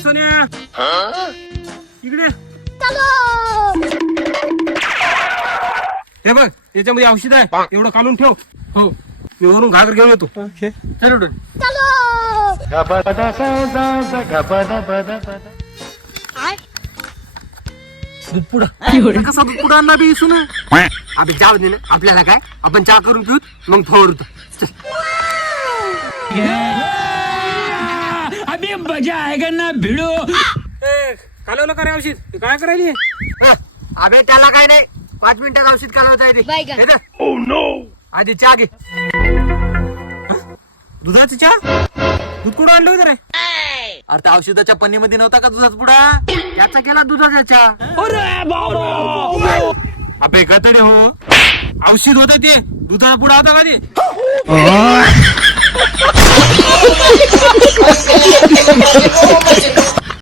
सोन्या इकडे हे बघ याच्यामध्ये औषध आहे एवढं काढून ठेव. हो मी वरून घागर घेऊन येतो. चल दूध पुडा कसा दूध पुडा आणला बी सुन अबे जाऊ दे ना आपल्याला काय आपण चहा करून पिऊत मग फवरतो. अभी मजा आएगा ना भिडो. कालवलं का रे औषध काय करायली अबे त्याला काय नाही 5 मिनिटात औषध कालवत आहे ते. आधी चहा घे. दुधाची चहा दूध कुठं आणलं होतं रे. अरे त्या औषधाच्या पन्नीमध्ये नव्हता का दुधाचा पुडा त्याचा केला दुधाचा चहा. अबे गतडे हो औषध होत ते दुधाचा पुडा होता का ते.